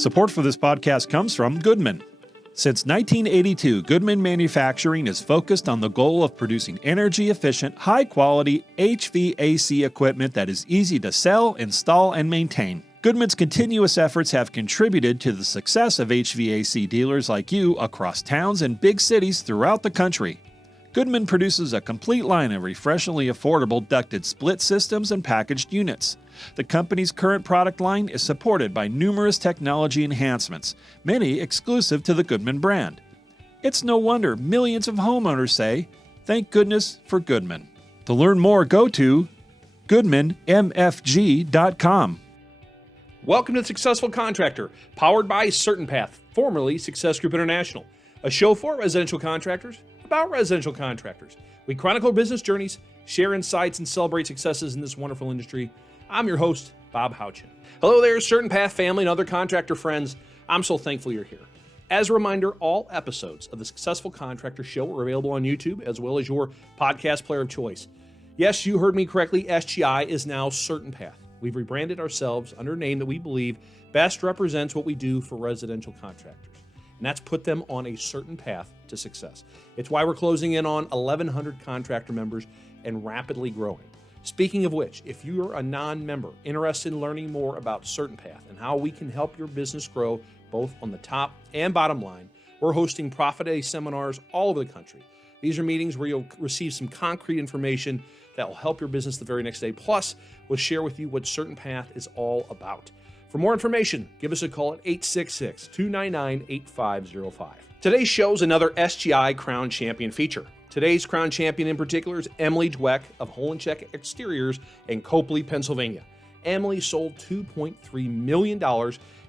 Support for this podcast comes from Goodman. Since 1982, Goodman Manufacturing is focused on the goal of producing energy-efficient, high-quality HVAC equipment that is easy to sell, install, and maintain. Goodman's continuous efforts have contributed to the success of HVAC dealers like you across towns and big cities throughout the country. Goodman produces a complete line of refreshingly affordable ducted split systems and packaged units. The company's current product line is supported by numerous technology enhancements, many exclusive to the Goodman brand. It's no wonder millions of homeowners say, "Thank goodness for Goodman." To learn more, go to goodmanmfg.com. Welcome to The Successful Contractor, powered by Certain Path, formerly Success Group International, a show for residential contractors about residential contractors. We chronicle business journeys, share insights, and celebrate successes in this wonderful industry. I'm your host, Bob Houchin. Hello there, Certain Path family and other contractor friends. I'm so thankful you're here. As a reminder, all episodes of The Successful Contractor Show are available on YouTube as well as your podcast player of choice. Yes, you heard me correctly. SGI is now Certain Path. We've rebranded ourselves under a name that we believe best represents what we do for residential contractors, and that's put them on a certain path to success. It's why we're closing in on 1,100 contractor members and rapidly growing. Speaking of which, if you're a non-member interested in learning more about Certain Path and how we can help your business grow both on the top and bottom line, we're hosting Profit Day seminars all over the country. These are meetings where you'll receive some concrete information that will help your business the very next day. Plus, we'll share with you what Certain Path is all about. For more information, give us a call at 866-299-8505. Today's show is another SGI Crown Champion feature. Today's Crown Champion in particular is Emily Dweck of Holencik Exteriors in Coplay, Pennsylvania. Emily sold $2.3 million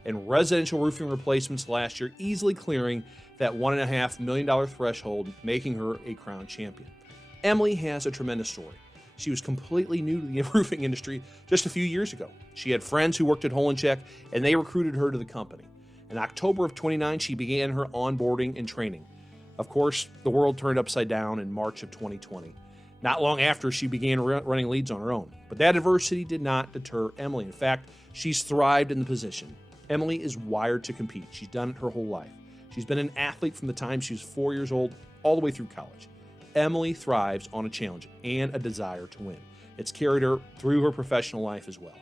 in residential roofing replacements last year, easily clearing that $1.5 million threshold, making her a Crown Champion. Emily has a tremendous story. She was completely new to the roofing industry just a few years ago. She had friends who worked at Holencik, and they recruited her to the company. In October of 29, she began her onboarding and training. Of course, the world turned upside down in March of 2020. Not long after, she began running leads on her own. But that adversity did not deter Emily. In fact, she's thrived in the position. Emily is wired to compete. She's done it her whole life. She's been an athlete from the time she was 4 years old all the way through college. Emily thrives on a challenge and a desire to win. It's carried her through her professional life as well.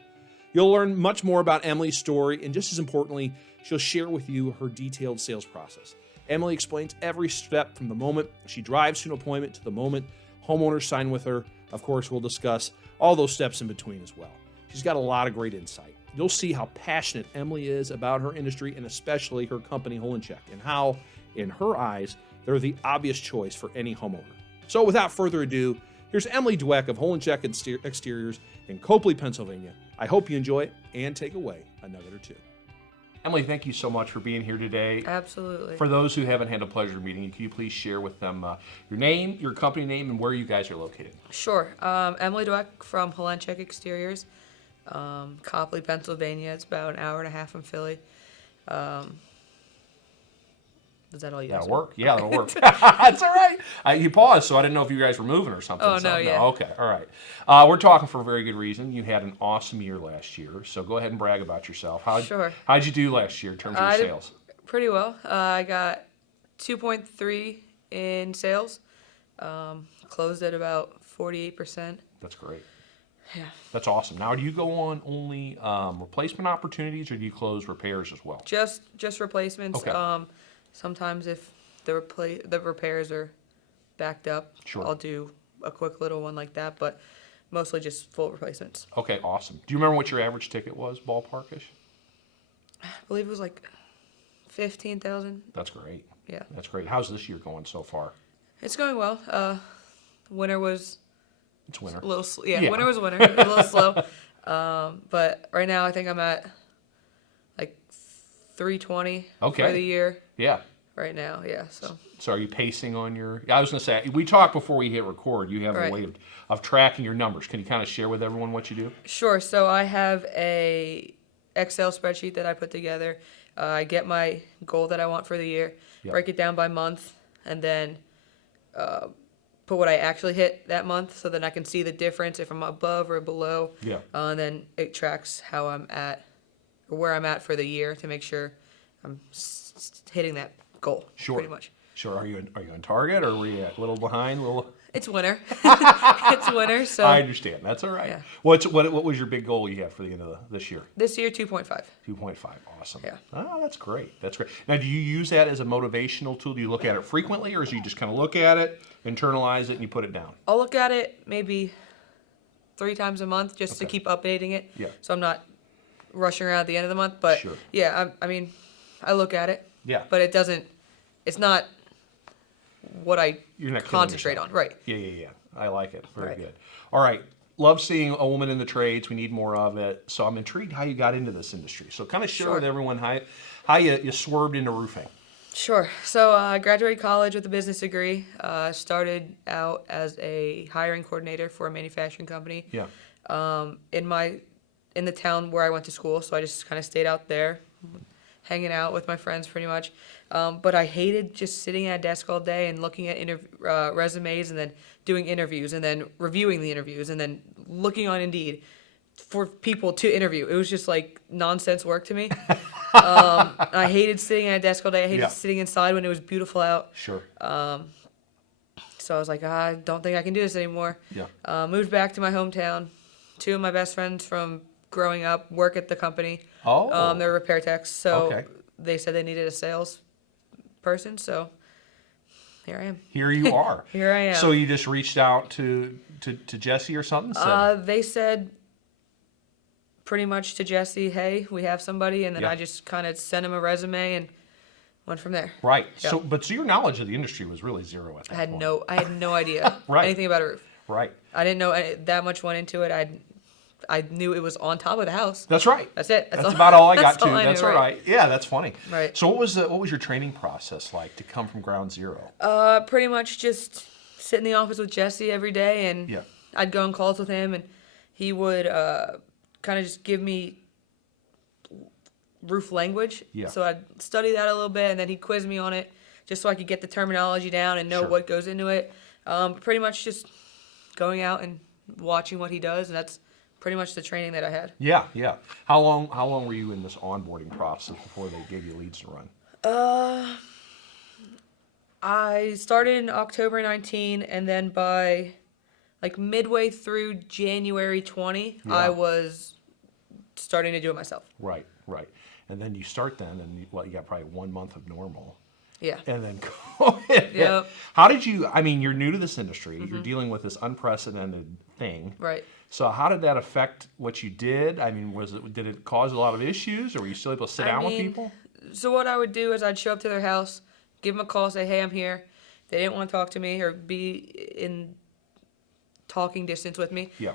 You'll learn much more about Emily's story, and just as importantly, she'll share with you her detailed sales process. Emily explains every step from the moment she drives to an appointment to the moment homeowners sign with her. Of course, we'll discuss all those steps in between as well. She's got a lot of great insight. You'll see how passionate Emily is about her industry and especially her company, Holencik, and how, in her eyes, they're the obvious choice for any homeowner. So without further ado, here's Emily Dweck of Holencik Exteriors in Coplay, Pennsylvania. I hope you enjoy it and take away a nugget or two. Emily, thank you so much for being here today. Absolutely. For those who haven't had a pleasure meeting you, can you please share with them your name, your company name, and where you guys are located? Sure. Emily Dweck from Holencik Exteriors, Coplay, Pennsylvania. It's about an hour and a half from Philly. Is that all you guys That'll work? Yeah, that'll work. That's all right. You paused, so I didn't know if you guys were moving or something. Oh, no, yeah. No, okay, all right. We're talking for a very good reason. You had an awesome year last year, so go ahead and brag about yourself. Sure. How'd you do last year in terms of your sales? Pretty well. I got 2.3 in sales, closed at about 48%. That's great. Yeah. That's awesome. Now, do you go on only replacement opportunities, or do you close repairs as well? Just replacements. Okay. Sometimes if the repairs are backed up, Sure. I'll do a quick little one like that, but mostly just full replacements. Okay, awesome. Do you remember what your average ticket was, ballparkish? I believe it was like 15,000. That's great. Yeah. That's great. How's this year going so far? It's going well. Winter was It's winter. a little winter was winter. It was a little slow. But right now I think I'm at like 320 for the year. Yeah. Right now, yeah. So are you pacing on your? I was going to say, we talked before we hit record. You have a way of tracking your numbers. Can you kind of share with everyone what you do? Sure. So I have a Excel spreadsheet that I put together. I get my goal that I want for the year, break it down by month, and then put what I actually hit that month, so then I can see the difference if I'm above or below. Yeah. And then it tracks how I'm at, or where I'm at for the year, to make sure hitting that goal. Sure. Pretty much. Sure. Are you on target, or were you a little behind? It's winter. It's winter, so I understand. That's all right. Yeah. What was your big goal you have for the end of this year? this year 2.5. 2.5. Awesome. Yeah. Oh, that's great. That's great. Now, do you use that as a motivational tool? Do you look at it frequently, or do you just kind of look at it, internalize it, and you put it down? I'll look at it maybe 3 times a month just to keep updating it. Yeah. So I'm not rushing around at the end of the month. But Sure. yeah, I mean, I look at it. Yeah. But it's not what I You're not killing concentrate yourself. on. Right. Yeah. I like it. Very Right. good. All right. Love seeing a woman in the trades. We need more of it. So I'm intrigued how you got into this industry. So kind of share Sure. with everyone how you swerved into roofing. Sure. So I graduated college with a business degree. Started out as a hiring coordinator for a manufacturing company. Yeah. In the town where I went to school. So I just kind of stayed out there, hanging out with my friends pretty much. But I hated just sitting at a desk all day and looking at resumes and then doing interviews and then reviewing the interviews and then looking on Indeed for people to interview. It was just like nonsense work to me. I hated sitting at a desk all day. I hated sitting inside when it was beautiful out. Sure. So I was like, I don't think I can do this anymore. Yeah. Moved back to my hometown. 2 of my best friends from growing up work at the company. Oh. They're repair techs. So Okay. they said they needed a sales person. So here I am. Here you are. Here I am. So you just reached out to Jesse or something? Said, They said pretty much to Jesse, hey, we have somebody. And then Yeah. I just kind of sent him a resume and went from there. right. Yeah. So your knowledge of the industry was really zero at that I had point. no idea Right. anything about a roof. Right. I didn't know that much went into it. I knew it was on top of the house. That's right. That's it. That's about all I got that's to. all I That's knew, all right. Yeah, that's funny. Right. So what was your training process like to come from ground zero? Pretty much just sit in the office with Jesse every day, and Yeah. I'd go on calls with him, and he would kind of just give me roof language. Yeah. So I'd study that a little bit, and then he'd quiz me on it, just so I could get the terminology down and know Sure. what goes into it. Pretty much just going out and watching what he does, and that's pretty much the training that I had. Yeah. How long were you in this onboarding process before they gave you leads to run? I started in October 19, and then by like midway through January 20, Yeah. I was starting to do it myself. Right. And then you start then, and you got probably 1 month of normal. Yeah. And then COVID. Yep. How did you, you're new to this industry. You're dealing with this unprecedented thing. Right. So how did that affect what you did? Did it cause a lot of issues, or were you still able to sit down with people? So what I would do is I'd show up to their house, give them a call, say, hey, I'm here. They didn't want to talk to me or be in talking distance with me. Yeah.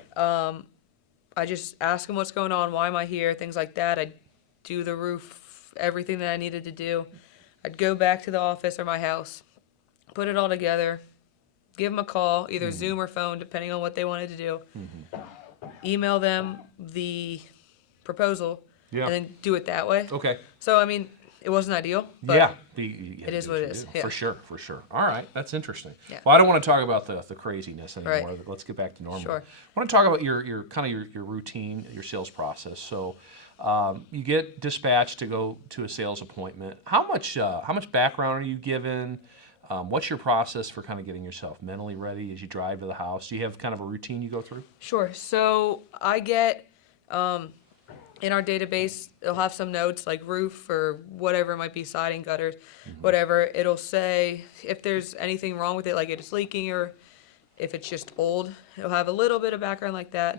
I just ask them what's going on, why am I here, things like that. I'd do the roof, everything that I needed to do. I'd go back to the office or my house, put it all together, give them a call, either Zoom or phone, depending on what they wanted to do. Email them the proposal, Yeah. and then do it that way. Okay. So, it wasn't ideal, but Yeah. it is what it is. Yeah. For sure. All right. That's interesting. Yeah. Well, I don't want to talk about the craziness anymore. Right. Let's get back to normal. Sure. I want to talk about your routine, your sales process. So you get dispatched to go to a sales appointment. How much background are you given? What's your process for kind of getting yourself mentally ready as you drive to the house? Do you have kind of a routine you go through? Sure. So I get in our database, it'll have some notes like roof or whatever it might be, siding, gutters, whatever. It'll say if there's anything wrong with it, like it's leaking or if it's just old. It'll have a little bit of background like that.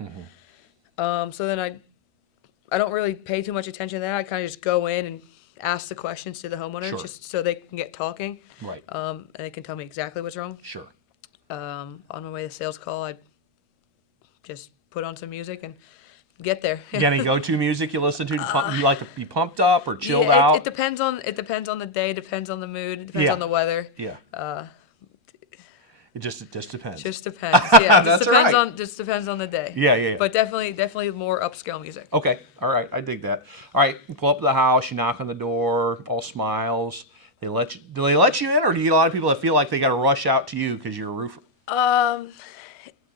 So then I don't really pay too much attention to that. I kind of just go in and ask the questions to the homeowner Sure. just so they can get talking. Right. And they can tell me exactly what's wrong. Sure. On my way to sales call, I just put on some music and get there. You got any go-to music you listen to? You like to be pumped up or chilled Yeah, out? it depends on the day, depends on the mood, it depends Yeah. on the weather. Yeah. It just depends. Just depends. Yeah, That's right. Just depends on the day. Yeah. But definitely more upscale music. Okay. All right. I dig that. All right. You pull up to the house. You knock on the door. All smiles. Do they let you in, or do you get a lot of people that feel like they got to rush out to you because you're a roofer?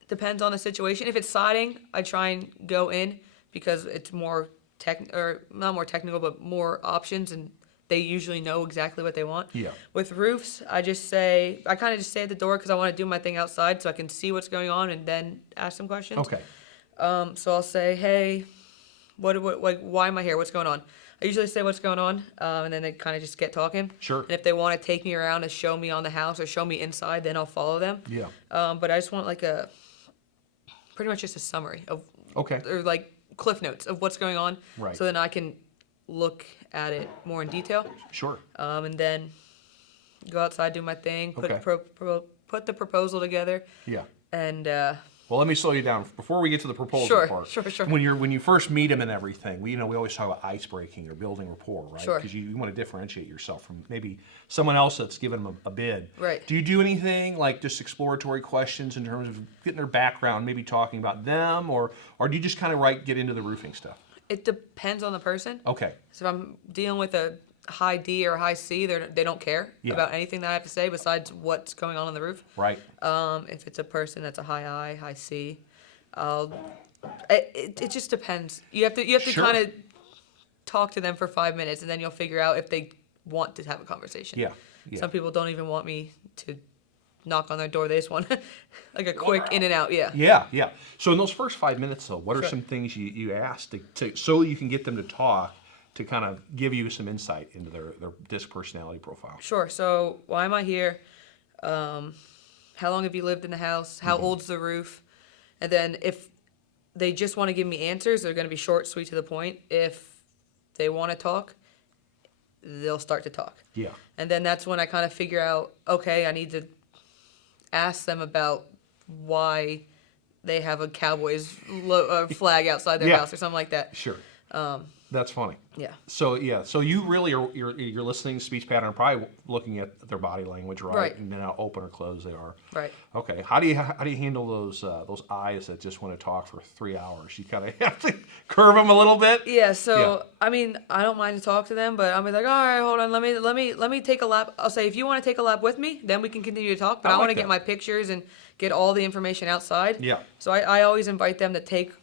Depends on the situation. If it's siding, I try and go in because it's more not more technical, but more options and they usually know exactly what they want. Yeah. With roofs, I kind of just stay at the door because I want to do my thing outside so I can see what's going on and then ask them questions. Okay. So I'll say, hey, like, why am I here? What's going on? I usually say what's going on, and then they kind of just get talking. Sure. And if they want to take me around and show me on the house or show me inside, then I'll follow them. Yeah. But I just want like pretty much just a summary of, Okay. or like cliff notes of what's going on. Right. So then I can look at it more in detail. Sure. And then go outside, do my thing, put Okay. put the proposal together, Yeah. and Well, let me slow you down before we get to the proposal Sure, part. sure. When you first meet them and everything, we always talk about ice breaking or building rapport, right? Sure. Because you want to differentiate yourself from maybe someone else that's given them a bid. Right. Do you do anything like just exploratory questions in terms of getting their background, maybe talking about them, or do you just kind of get into the roofing stuff? it depends on the person. Okay. So if I'm dealing with a high D or a high C, they don't care Yeah. about anything that I have to say besides what's going on the roof. Right. If it's a person that's a high I, high C, it just depends. You have to Sure. kind of talk to them for 5 minutes, and then you'll figure out if they want to have a conversation. Yeah. Yeah. Some people don't even want me to knock on their door. They just want like a quick in and out. Yeah. Yeah. So in those first 5 minutes, though, what are Sure. some things you ask to so you can get them to talk to kind of give you some insight into their disc personality profile? Sure. So why am I here? How long have you lived in the house? How old's the roof? And then if they just want to give me answers, they're going to be short, sweet, to the point. If they want to talk, they'll start to talk. Yeah. And then that's when I kind of figure out, okay, I need to ask them about why they have a Cowboys flag outside their Yeah. house or something like that. Sure. That's funny. Yeah. So you really you're listening to speech pattern, probably looking at their body language, right? Right. And then how open or closed they are. Right. Okay. How do you handle those eyes that just want to talk for 3 hours? You kind of have to curve them a little bit. Yeah, so Yeah. I mean, I don't mind to talk to them, but I'll be like, all right, hold on, let me take a lap. I'll say, if you want to take a lap with me, then we can continue to talk. But I I want like to that. get my pictures and get all the information outside. Yeah. So I always invite them to take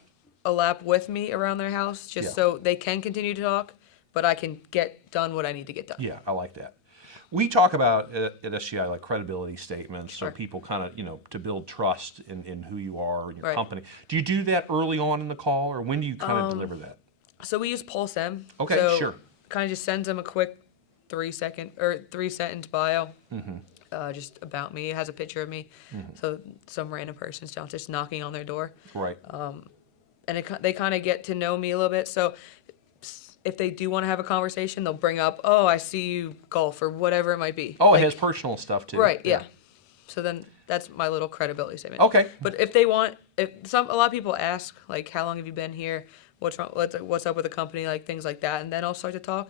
a lap with me around their house, just Yeah. so they can continue to talk, but I can get done what I need to get done. Yeah, I like that. We talk about at SGI like credibility statements, so Sure. people kind of to build trust in who you are and your Right. company. Do you do that early on in the call, or when do you kind of deliver that? So we use Pulse M. Okay, so sure. Kind of just sends them a quick 3-sentence bio, just about me. It has a picture of me, so some random person's just knocking on their door, Right. and they kind of get to know me a little bit. So if they do want to have a conversation, they'll bring up, "Oh, I see you golf," or whatever it might be. Oh, it has personal stuff too. Right. Yeah. So then that's my little credibility statement. Okay. But if they want, a lot of people ask, like, how long have you been here? What's wrong? What's up with the company? Like things like that, and then I'll start to talk.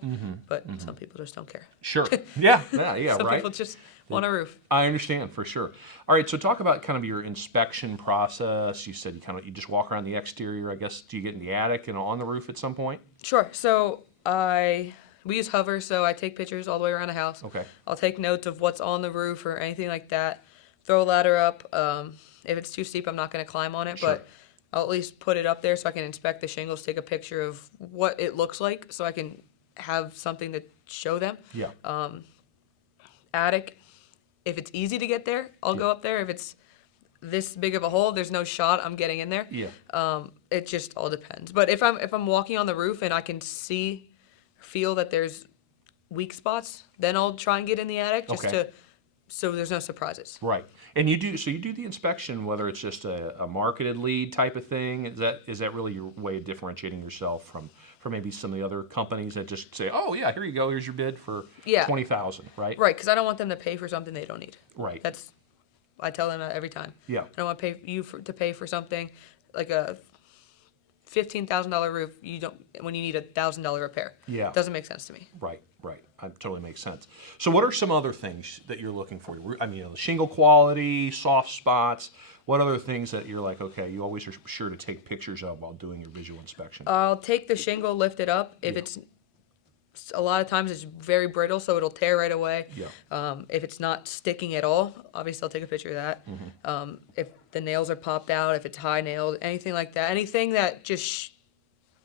But some people just don't care. Sure. Yeah. Some Right. people just want a roof. I understand for sure. All right. So talk about kind of your inspection process. You said you just walk around the exterior. I guess do you get in the attic and on the roof at some point? Sure. So we use hover, so I take pictures all the way around the house. Okay. I'll take notes of what's on the roof or anything like that. Throw a ladder up. If it's too steep, I'm not going to climb on it, Sure. but I'll at least put it up there so I can inspect the shingles, take a picture of what it looks like, so I can have something to show them. Yeah. Attic, if it's easy to get there, I'll go up there. If it's this big of a hole, there's no shot I'm getting in there. Yeah. It just all depends. But if I'm walking on the roof and I can feel that there's weak spots, then I'll try and get in the attic just so there's no surprises. Right. And you do the inspection, whether it's just a marketed lead type of thing. Is that really your way of differentiating yourself from maybe some of the other companies that just say, oh yeah, here you go, here's your bid for $20,000, right? Right, because I don't want them to pay for something they don't need. Right. I tell them that every time. Yeah. I don't want to pay for something like a $15,000 roof. When you need $1,000 repair. Yeah. It doesn't make sense to me. Right. That totally makes sense. So what are some other things that you're looking for? I mean, the shingle quality, soft spots. What other things that you're like, okay, you always are sure to take pictures of while doing your visual inspection? I'll take the shingle, lift it up. If it's a lot of times it's very brittle, so it'll tear right away. Yeah. If it's not sticking at all, obviously I'll take a picture of that. If the nails are popped out, if it's high nailed, anything like that, anything that just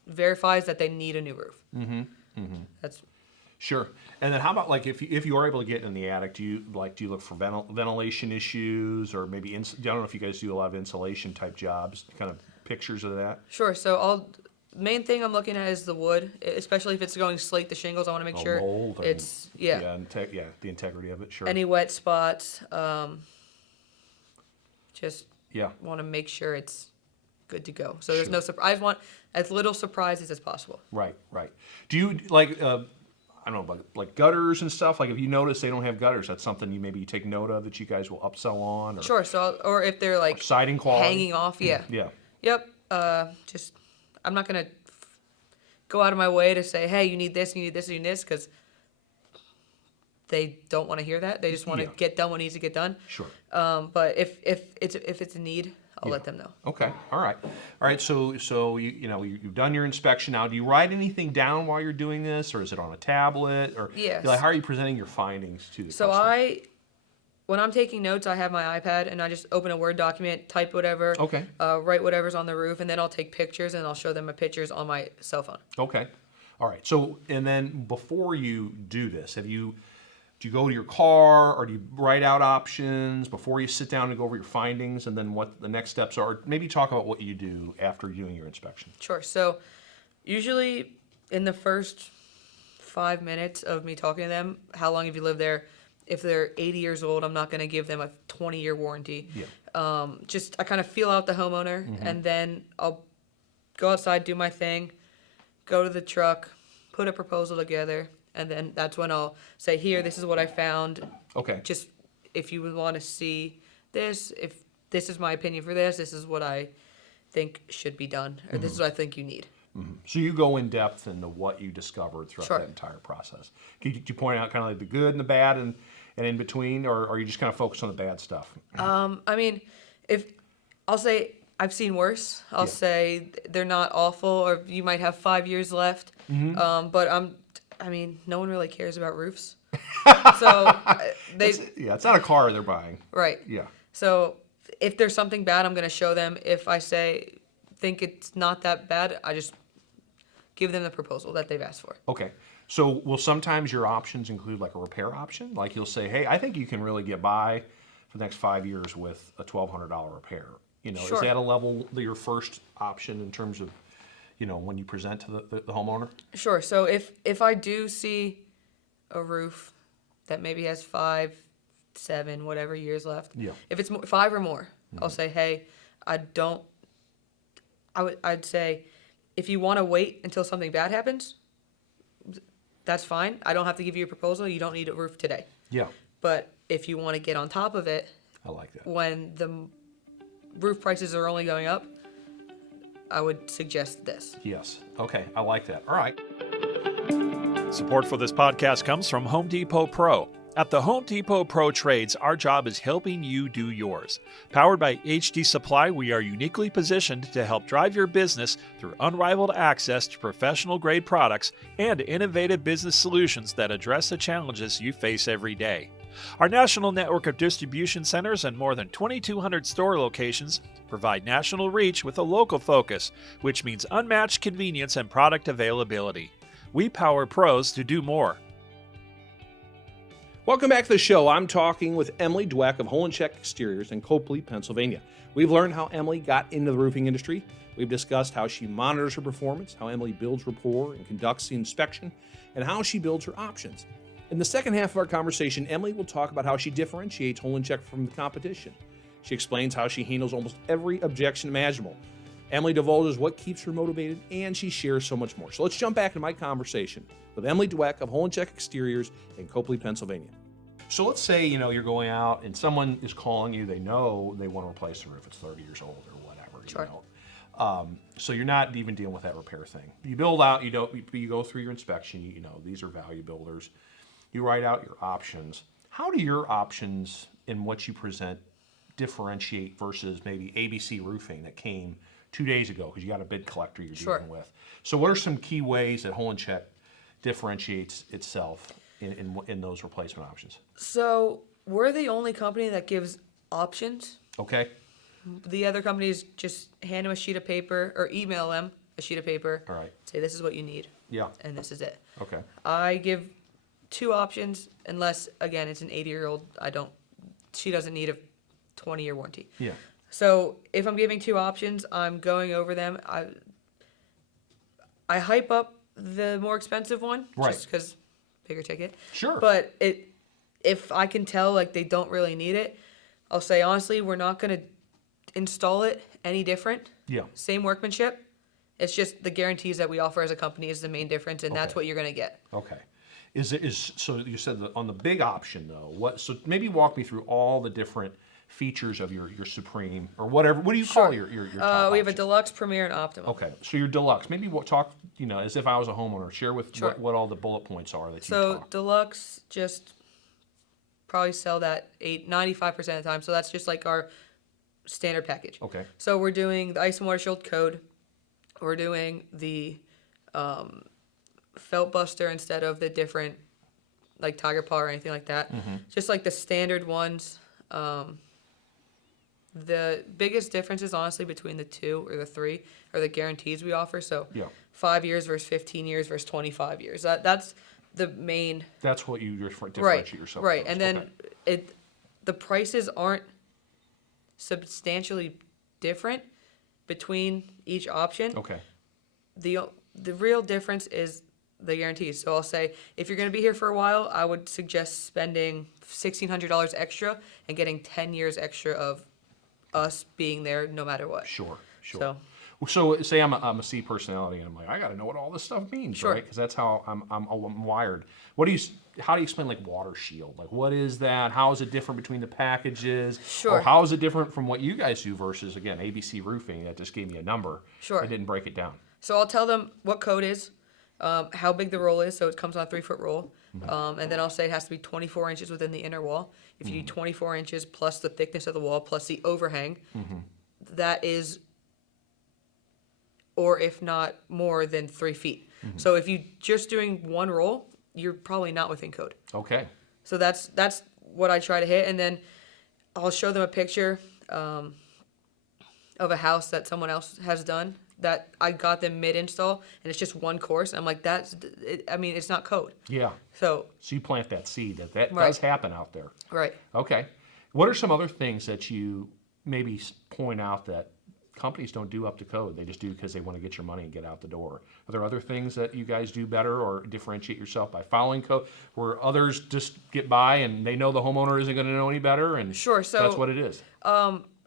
verifies that they need a new roof. That's Sure. And then how about like if you are able to get in the attic, do you look for ventilation issues or maybe I don't know if you guys do a lot of insulation type jobs, kind of pictures of that? Sure. So main thing I'm looking at is the wood, especially if it's going slate to shingles. I want to make sure Mold and, it's yeah, the integrity of it. Sure. any wet spots. Just Yeah. want to make sure it's good to go. So there's no surprise. I want as little surprises as possible. Right. Do you like I don't know, like gutters and stuff? Like if you notice they don't have gutters, that's something you maybe take note of that you guys will upsell on? Or, Sure. So or if they're like siding quality? hanging off, yeah. Yeah. Yep. Just I'm not gonna go out of my way to say, hey, you need this, you need this, you need this, because they don't want to hear that. They just want to get done what needs to get done. Sure. But if it's a need, I'll let them know. Okay. All right. So you've done your inspection now. Do you write anything down while you're doing this, or is it on a tablet, or Yes. like how are you presenting your findings to the customer? When I'm taking notes, I have my iPad and I just open a Word document, type whatever, Okay. Write whatever's on the roof, and then I'll take pictures and I'll show them my pictures on my cell phone. Okay. All right. So and then before you do this, do you go to your car or do you write out options before you sit down and go over your findings and then what the next steps are? Maybe talk about what you do after doing your inspection. Sure. So usually in the first 5 minutes of me talking to them, how long have you lived there? If they're 80 years old, I'm not going to give them a 20-year warranty. Yeah. I kind of feel out the homeowner, and then I'll go outside, do my thing, go to the truck, put a proposal together, and then that's when I'll say, here, this is what I found. Okay. Just if you would want to see this, if this is my opinion for this is what I think should be done, or this is what I think you need. So you go in depth into what you discovered throughout Sure. that entire process. Can you point out kind of like the good and the bad and in between, or are you just kind of focused on the bad stuff? I mean, if I'll say I've seen worse. I'll say they're not awful, or you might have 5 years left. But no one really cares about roofs. So it's not a car they're buying. right. Yeah. So if there's something bad, I'm going to show them. If I think it's not that bad, I just give them the proposal that they've asked for. Okay. So will sometimes your options include like a repair option? Like you'll say, hey, I think you can really get by for the next 5 years with a $1,200 repair. Sure. Is that a level, your first option in terms of, when you present to the homeowner? Sure. So if I do see a roof that maybe has 5, 7, whatever years left, if it's 5 or more, I'll say, hey, I'd say, if you want to wait until something bad happens, that's fine. I don't have to give you a proposal. You don't need a roof today. Yeah. But if you want to get on top of it, I like that. when the roof prices are only going up, I would suggest this. Yes. Okay. I like that. All right. Support for this podcast comes from Home Depot Pro. At the Home Depot Pro Trades, our job is helping you do yours. Powered by HD Supply, we are uniquely positioned to help drive your business through unrivaled access to professional-grade products and innovative business solutions that address the challenges you face every day. Our national network of distribution centers and more than 2,200 store locations provide national reach with a local focus, which means unmatched convenience and product availability. We power pros to do more. Welcome back to the show. I'm talking with Emily Dweck of Holencik Exteriors in Coplay, Pennsylvania. We've learned how Emily got into the roofing industry. We've discussed how she monitors her performance, how Emily builds rapport and conducts the inspection, and how she builds her options. In the second half of our conversation, Emily will talk about how she differentiates Holencik from the competition. She explains how she handles almost every objection imaginable. Emily divulges what keeps her motivated, and she shares so much more. So let's jump back into my conversation with Emily Dweck of Holencik Exteriors in Coplay, Pennsylvania. So let's say, you're going out and someone is calling you, they know they want to replace the roof, it's 30 years old or whatever. Sure. So you're not even dealing with that repair thing. You build out, you go through your inspection, these are value builders. You write out your options. How do your options in what you present differentiate versus maybe ABC Roofing that came 2 days ago, because you got a bid collector you're dealing with? So what are some key ways that Holencik differentiates itself in those replacement options? So we're the only company that gives options. Okay. The other companies just hand them a sheet of paper or email them a sheet of paper. All right. Say, this is what you need. Yeah. And this is it. Okay. I give 2 options, unless again it's an 80-year-old. She doesn't need a 20-year warranty. Yeah. So if I'm giving 2 options, I'm going over them. I hype up the more expensive one, Right. just because bigger ticket. Sure. But if I can tell like they don't really need it, I'll say honestly, we're not going to install it any different. Yeah. Same workmanship. It's just the guarantees that we offer as a company is the main difference, and that's Okay. what you're going to get. Okay. So you said that on the big option though, so maybe walk me through all the different features of your Supreme or whatever. What do you call your top We have a option? Deluxe, Premier, and Optimum. Okay, so your Deluxe. Maybe talk, as if I was a homeowner. Share with Sure. what all the bullet points are that you So talk. Deluxe just probably sell that 95% of the time. So that's just like our standard package. Okay. So we're doing the Ice and Water Shield Code. We're doing the Felt Buster instead of the different like Tiger Paw or anything like that. Just like the standard ones. The biggest differences, honestly, between the 2 or the 3 are the guarantees we offer. So Yeah. 5 years versus 15 years versus 25 years. That's the main. That's what you differentiate yourself. Right, from. and then the prices aren't substantially different between each option. Okay. The real difference is the guarantees. So I'll say if you're going to be here for a while, I would suggest spending $1,600 extra and getting 10 years extra of us being there no matter what. Sure. So So say I'm a C personality, and I'm like, I got to know what all this stuff means, Sure. right? Because that's how I'm wired. How do you explain like Water Shield? Like, what is that? How is it different between the packages? Sure. Or how is it different from what you guys do versus again ABC Roofing that just gave me a number? Sure. I didn't break it down. So I'll tell them what code is, how big the roll is. So it comes on a 3-foot roll. And then I'll say it has to be 24 inches within the inner wall. If you do 24 inches plus the thickness of the wall plus the overhang, that is, or if not more than 3 feet. So if you're just doing one roll, you're probably not within code. Okay. So that's what I try to hit. And then I'll show them a picture of a house that someone else has done that I got them mid-install, and it's just one course. I'm like, it's not code. Yeah. So So you plant that seed that Right. does happen out there. right. Okay. What are some other things that you maybe point out that companies don't do up to code? They just do because they want to get your money and get out the door. Are there other things that you guys do better or differentiate yourself by following code where others just get by and they know the homeowner isn't going to know any better and Sure, so- that's what it is?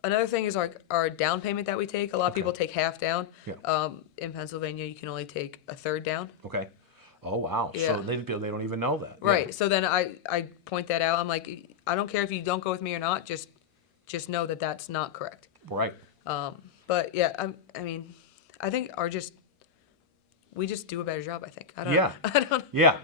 Another thing is our down payment that we take. A lot of people take half down. Yeah. In Pennsylvania, you can only take a third down. Okay. Oh, wow. Yeah. So they don't even know that. Right. Yeah. So then I point that out. I'm like, I don't care if you don't go with me or not. Just know that that's not correct. Right. But yeah, I mean, I think we just do a better job. I think. I don't Yeah. know. I don't. Yeah.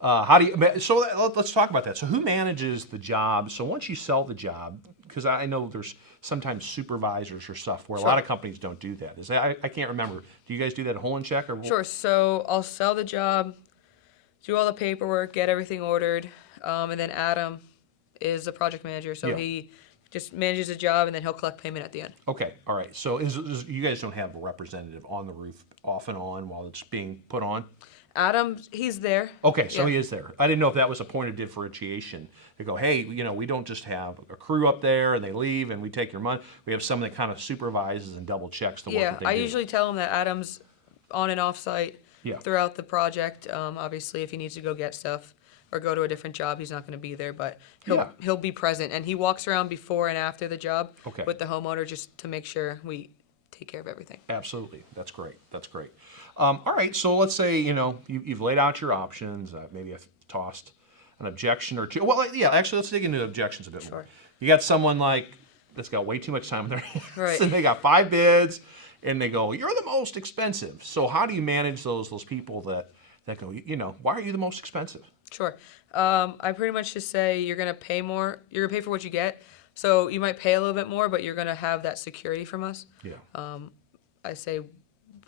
How do you? So let's talk about that. So who manages the job? So once you sell the job, because I know there's sometimes supervisors or stuff where a lot of companies don't do that. Is that I can't remember. Do you guys do that at Holencik or? Sure. So I'll sell the job, do all the paperwork, get everything ordered, and then Adam is the project manager. So Yeah. he just manages the job, and then he'll collect payment at the end. Okay. All right. So you guys don't have a representative on the roof off and on while it's being put on? Adam, he's there. Okay, so Yeah. he is there. I didn't know if that was a point of differentiation. They go, hey, we don't just have a crew up there and they leave and we take your money. We have someone that kind of supervises and double checks the work Yeah, that they I do. usually tell him that Adam's on and off site Yeah. throughout the project. Obviously, if he needs to go get stuff or go to a different job, he's not going to be there, but he'll be present, and he walks around before and after the job Okay. with the homeowner just to make sure we take care of everything. Absolutely. That's great. All right, so let's say, you've laid out your options. Maybe I've tossed an objection or two. Well, yeah, actually, let's dig into objections a bit more. Sure. You got someone that's got way too much time in their hands. Right. And they got 5 bids, and they go, you're the most expensive. So how do you manage those people that go, why are you the most expensive? Sure. I pretty much just say you're going to pay more. You're going to pay for what you get. So you might pay a little bit more, but you're going to have that security from us. Yeah. I say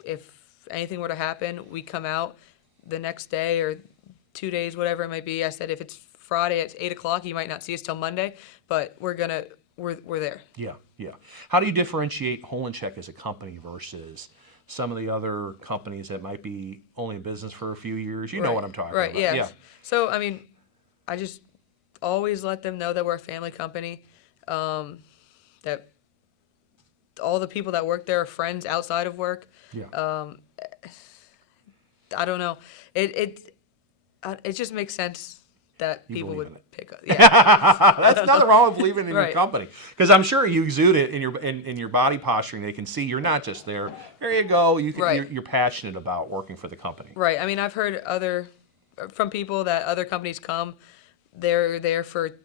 if anything were to happen, we come out the next day or 2 days, whatever it might be. I said if it's Friday at 8 o'clock, you might not see us till Monday, but we're there. Yeah. How do you differentiate Holencik as a company versus some of the other companies that might be only in business for a few years. You know what I'm talking right, about. Yeah. So, I mean, I just always let them know that we're a family company, that all the people that work there are friends outside of work. Yeah. I don't know. It just makes sense that You people believe would in it. pick up. Yeah. That's nothing wrong with believing in your Right. company, because I'm sure you exude it in your body posturing. They can see you're not just there. There you go. Right. You're passionate about working for the company. Right. I mean, I've heard from people that other companies come, they're there for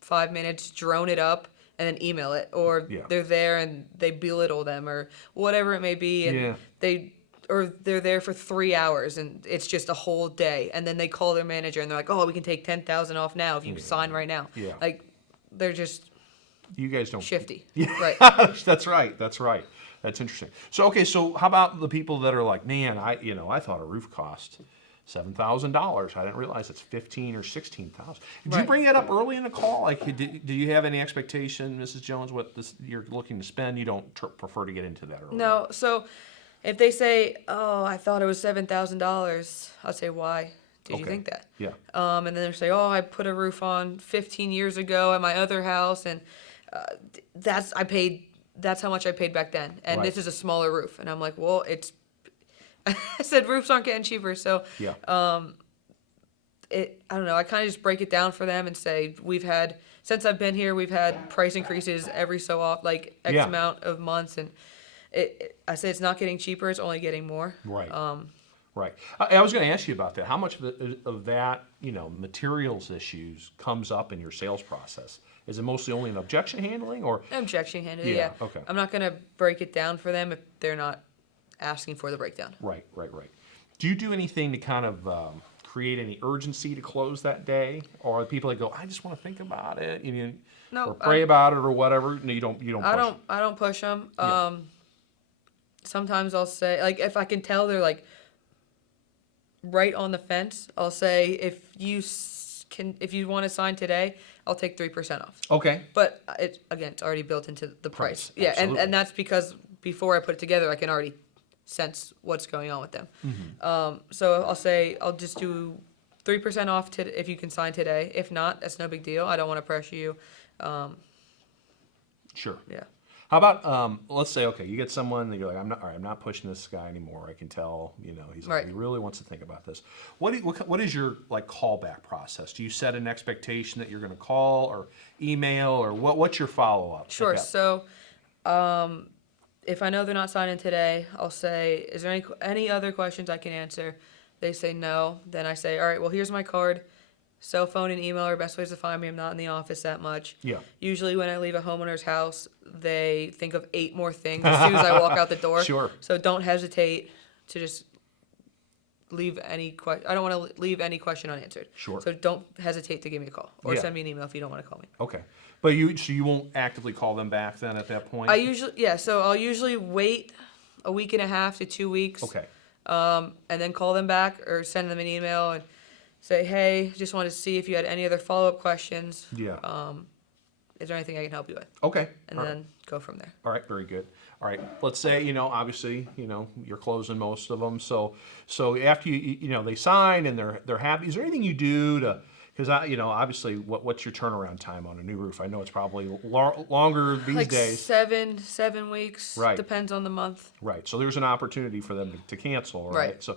5 minutes, drone it up, and then email it, or Yeah. they're there and they belittle them, or whatever it may be, and Yeah. they're there for 3 hours and it's just a whole day, and then they call their manager and they're like, "Oh, we can take 10,000 off now if you sign right now." Yeah. Like, they're just You guys don't. shifty. Yeah. Right. That's right. That's right. That's interesting. So okay, so how about the people that are like, man, I thought a roof cost $7,000. I didn't realize it's $15,000 or $16,000. Did you Right. bring that up early in the call? Like, do you have any expectation, Mrs. Jones, what you're looking to spend? You don't prefer to get into that early. No, so if they say, "Oh, I thought it was $7,000," I'll say, "Why did you Okay. think that?" Yeah. And then they'll say, "Oh, I put a roof on 15 years ago at my other house, and that's how much I paid back then, and Right. this is a smaller roof." And I'm like, "Well, it's." I said roofs aren't getting cheaper, so Yeah. I don't know. I kind of just break it down for them and say since I've been here, we've had price increases every so often, like X Yeah. amount of months, and I say it's not getting cheaper; it's only getting more. Right. Right. I was going to ask you about that. How much of that, materials issues comes up in your sales process? Is it mostly only an objection handling, or? Objection handling, Yeah, yeah. okay. I'm not going to break it down for them if they're not asking for the breakdown. Right. Do you do anything to kind of create any urgency to close that day, or are people that go, I just want to think about it, No, or pray about it, or whatever? No, you don't. I don't push them. Yeah. Sometimes I'll say, like, if I can tell they're like right on the fence, I'll say, if you want to sign today, I'll take 3% off. Okay. But it's already built into the price. Yeah, absolutely. and that's because before I put it together, I can already sense what's going on with them. Mm-hmm. So I'll say I'll just do 3% off if you can sign today. If not, that's no big deal. I don't want to pressure you. Sure. Yeah. How about let's say, okay, you get someone, you're like, I'm not pushing this guy anymore. I can tell, he's like, Right. he really wants to think about this. What is your callback process? Do you set an expectation that you're going to call or email, or what's your follow up? Sure. So, if I know they're not signing today, I'll say, "Is there any other questions I can answer?" They say no. Then I say, "All right, well, here's my card. Cell phone and email are best ways to find me. I'm not in the office that much." Yeah. Usually when I leave a homeowner's house, they think of 8 more things as soon as I walk out the door. Sure. So don't hesitate to just leave any question. I don't want to leave any question unanswered. Sure. So don't hesitate to give me a call or Yeah. send me an email if you don't want to call me. Okay. But you won't actively call them back then at that point? So I'll usually wait a week and a half to 2 weeks. Okay. And then call them back or send them an email and say, "Hey, just wanted to see if you had any other follow-up questions. Yeah. Is there anything I can help you with?" Okay. And All then right. go from there. All right, very good. All right, let's say, obviously, you're closing most of them. So after they sign and they're happy, is there anything you do to, because obviously, what's your turnaround time on a new roof? I know it's probably longer these Like days. 7 weeks. Right. Depends on the month. Right. So there's an opportunity for them to cancel. Right. Right. So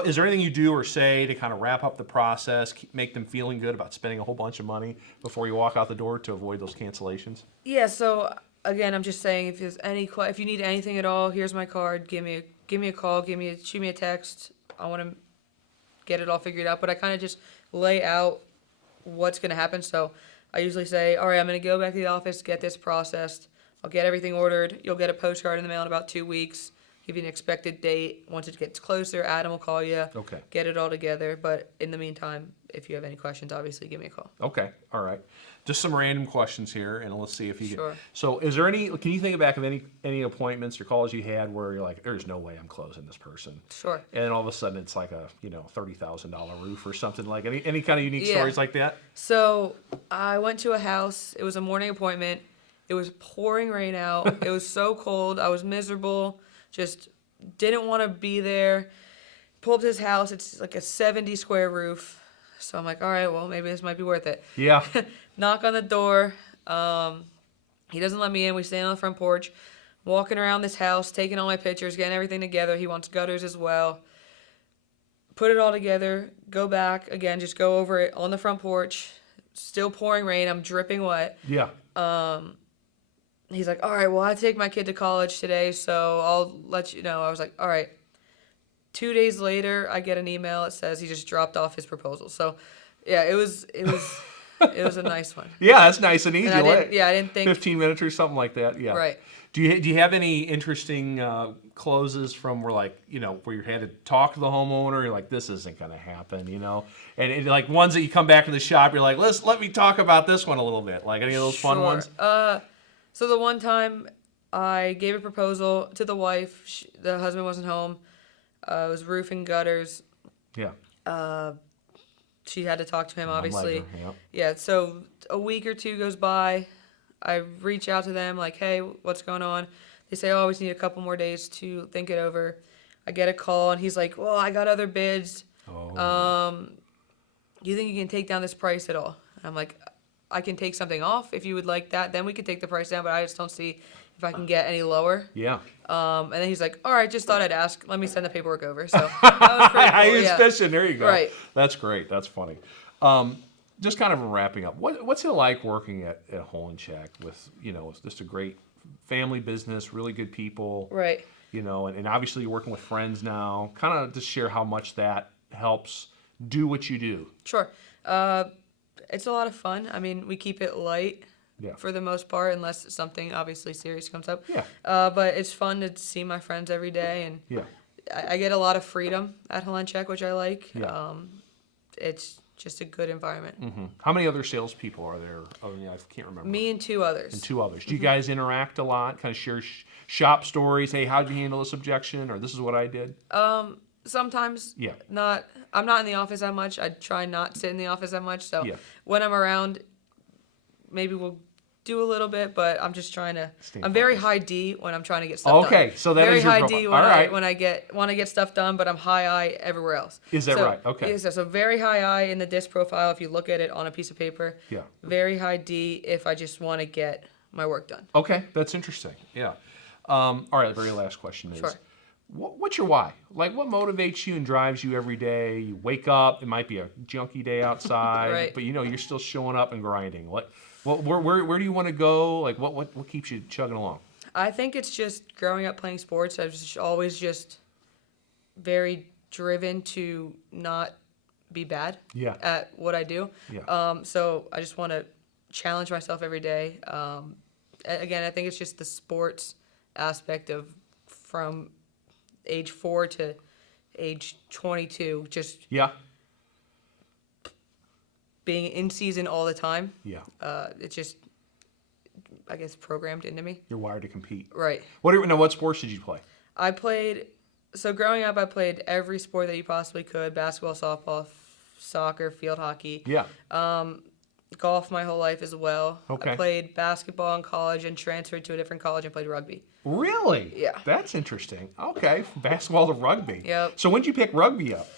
is there anything you do or say to kind of wrap up the process, make them feeling good about spending a whole bunch of money before you walk out the door to avoid those cancellations? Yeah. So again, I'm just saying, if there's if you need anything at all, here's my card. Give me a call. Shoot me a text. I want to get it all figured out. But I kind of just lay out what's going to happen. So I usually say, all right, I'm going to go back to the office, get this processed. I'll get everything ordered. You'll get a postcard in the mail in about 2 weeks. Give you an expected date. Once it gets closer, Adam will call you. Okay. Get it all together. But in the meantime, if you have any questions, obviously give me a call. Okay, all right. Just some random questions here, and let's see if you Sure. So, can you think back of any appointments or calls you had where you're like, "There's no way I'm closing this person," Sure. and then all of a sudden it's like a $30,000 roof or something, like any kind of unique Yeah. stories like that? So I went to a house. It was a morning appointment. It was pouring rain out. It was so cold. I was miserable. Just didn't want to be there. Pull up to his house. It's like a 70 square roof. So I'm like, all right, well, maybe this might be worth it. Yeah. Knock on the door. He doesn't let me in. We stand on the front porch, walking around this house, taking all my pictures, getting everything together. He wants gutters as well. Put it all together, go back, again, just go over it on the front porch. Still pouring rain. I'm dripping wet. Yeah. He's like, all right, well, I take my kid to college today, so I'll let you know. I was like, all right. 2 days later, I get an email. It says he just dropped off his proposal. So, yeah, it was it was a nice one. Yeah, that's nice and easy. And I didn't think 15 minutes or something like that. Yeah. Right. Do you have any interesting closes from where where you had to talk to the homeowner? You're like, this isn't going to happen, and like ones that you come back to the shop, you're like, let me talk about this one a little bit. Like any of those fun ones? So the one time I gave a proposal to the wife, the husband wasn't home. It was roofing gutters. Yeah. She had to talk to him, obviously. Yep. Yeah. So a week or two goes by. I reach out to them like, hey, what's going on? They say, oh, we just need a couple more days to think it over. I get a call, and he's like, well, I got other bids. Oh. Do you think you can take down this price at all? And I'm like, I can take something off if you would like that. Then we could take the price down, but I just don't see if I can get any lower. Yeah. And then he's like, all right, just thought I'd ask. Let me send the paperwork over. So that was pretty cool. He's fishing. There you go. Right. That's great. That's funny. Just kind of wrapping up. What's it like working at Holencik with, it's just a great family business, really good people. Right. And obviously you're working with friends now. Kind of just share how much that helps do what you do. Sure. It's a lot of fun. I mean, we keep it light for the most part, unless something obviously serious comes up. Yeah. But it's fun to see my friends every day, and I get a lot of freedom at Holencik, which I like. Yeah. It's just a good environment. Mm-hmm. How many other salespeople are there? Oh, yeah, I can't remember. Me and two others. And two others. Do you guys interact a lot? Kind of share shop stories? Hey, how'd you handle this objection? Or this is what I did? Sometimes. Yeah. I'm not in the office that much. I try not to sit in the office that much. So when I'm around, maybe we'll do a little bit, but I'm just trying to. I'm very high D when I'm trying to get stuff done. Okay, so that very is your high profile. D All right. when I want to get stuff done, but I'm high I everywhere else. Is that right? Okay. Yeah, so very high I in the disc profile if you look at it on a piece of paper. Yeah. Very high D if I just want to get my work done. Okay, that's interesting. Yeah. All right, the very last question is. Sure. What's your why? Like, what motivates you and drives you every day? You wake up, it might be a junky day outside, Right. but you're still showing up and grinding. Where do you want to go? Like, what keeps you chugging along? I think it's just growing up playing sports. I was always just very driven to not be bad at what I do. Yeah. So I just want to challenge myself every day. Again, I think it's just the sports aspect of from age 4 to age 22, just being in season all the time. Yeah. It's just, I guess, programmed into me. You're wired to compete. Right. What sports did you play? Growing up, I played every sport that you possibly could: basketball, softball, soccer, field hockey. Yeah. Golf my whole life as well. Okay. I played basketball in college and transferred to a different college and played rugby. Really? Yeah. That's interesting. Okay, from basketball to rugby. Yep. So when did you pick rugby up?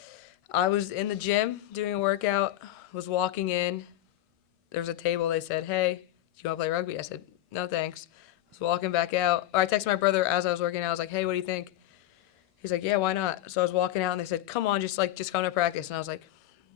I was in the gym doing a workout, was walking in. There was a table. They said, hey, do you want to play rugby? I said, no, thanks. I was walking back out. Or I texted my brother as I was working out. I was like, hey, what do you think? He's like, yeah, why not? So I was walking out, and they said, come on, just come to practice. And I was like,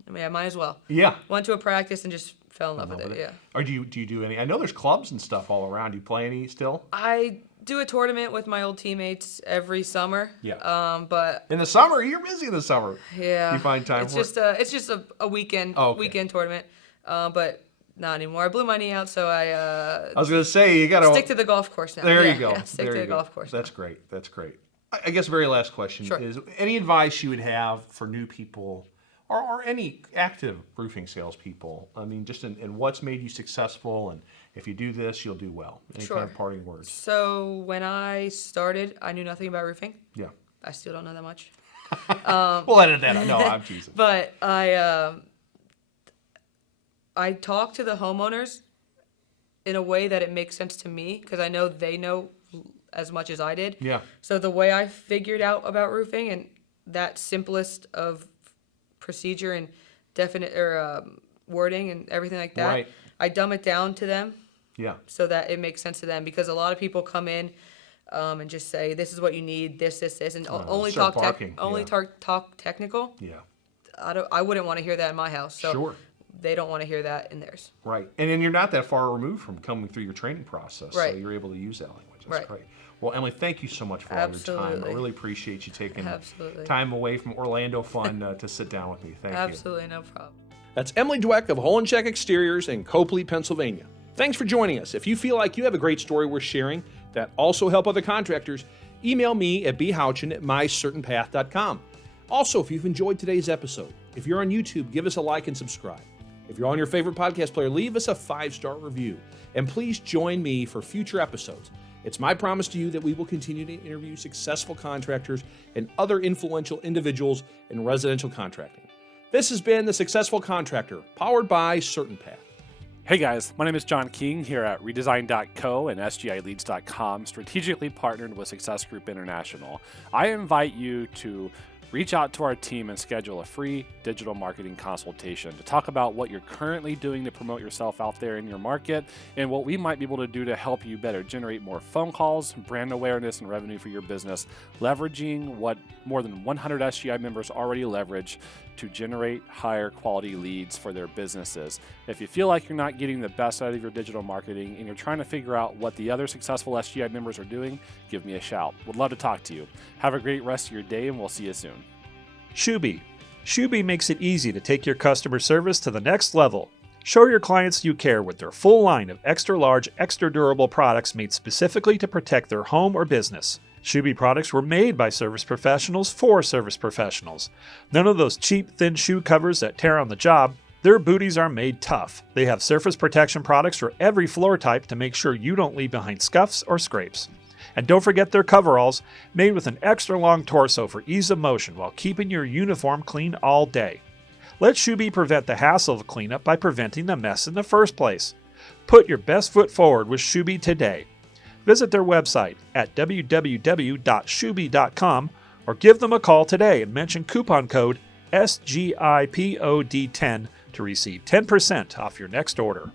I mean, I might as well. Yeah. Went to a practice and just fell in love with it. Yeah. Or do you do any? I know there's clubs and stuff all around. Do you play any still? I do a tournament with my old teammates every summer. Yeah. But in the summer, you're busy in the summer. Yeah. You find time for it? It's just a weekend weekend tournament. But not anymore. I blew my knee out, so I was gonna say you gotta stick to the golf course now. There you go. Yeah, stick to the golf course. That's great. That's great. I guess very last question is any advice you would have for new people or any active roofing salespeople? I mean, just in what's made you successful, and if you do this, you'll do well. Any kind of parting words? So when I started, I knew nothing about roofing. Yeah. I still don't know that much. We'll edit that out. No, I'm teasing. But I talk to the homeowners in a way that it makes sense to me, because I know they know as much as I did. Yeah. So the way I figured out about roofing and that simplest of procedure and definite wording and everything like that, Right. I dumb it down to them. Yeah. So that it makes sense to them, because a lot of people come in and just say, this is what you need, this, and only start talk barking, talk technical. Yeah. I wouldn't want to hear that in my house. So Sure. they don't want to hear that in theirs. Right. And then you're not that far removed from coming through your training process. Right. So you're able to use that language. That's Right. great. Well, Emily, thank you so much for all your time. I Absolutely. really appreciate you taking Absolutely. time away from Orlando fun to sit down with me. Thank you. Absolutely, no problem. That's Emily Dweck of Holencik Exteriors in Coplay, Pennsylvania. Thanks for joining us. If you feel like you have a great story worth sharing that also help other contractors, email me at bhouchin@mycertainpath.com. Also, if you've enjoyed today's episode, if you're on YouTube, give us a like and subscribe. If you're on your favorite podcast player, leave us a 5-star review. And please join me for future episodes. It's my promise to you that we will continue to interview successful contractors and other influential individuals in residential contracting. This has been The Successful Contractor, powered by Certain Path. Hey guys, my name is John King here at Redesign.co and SGILeads.com, strategically partnered with Success Group International. I invite you to reach out to our team and schedule a free digital marketing consultation to talk about what you're currently doing to promote yourself out there in your market and what we might be able to do to help you better generate more phone calls, brand awareness, and revenue for your business, leveraging what more than 100 SGI members already leverage to generate higher quality leads for their businesses. If you feel like you're not getting the best out of your digital marketing and you're trying to figure out what the other successful SGI members are doing, give me a shout. Would love to talk to you. Have a great rest of your day, and we'll see you soon. Shuby. Shuby makes it easy to take your customer service to the next level. Show your clients you care with their full line of extra large, extra durable products made specifically to protect their home or business. Shuby products were made by service professionals for service professionals. None of those cheap, thin shoe covers that tear on the job. Their booties are made tough. They have surface protection products for every floor type to make sure you don't leave behind scuffs or scrapes. And don't forget their coveralls, made with an extra long torso for ease of motion while keeping your uniform clean all day. Let Shuby prevent the hassle of cleanup by preventing the mess in the first place. Put your best foot forward with Shuby today. Visit their website at www.shuby.com or give them a call today and mention coupon code SGIPOD10 to receive 10% off your next order.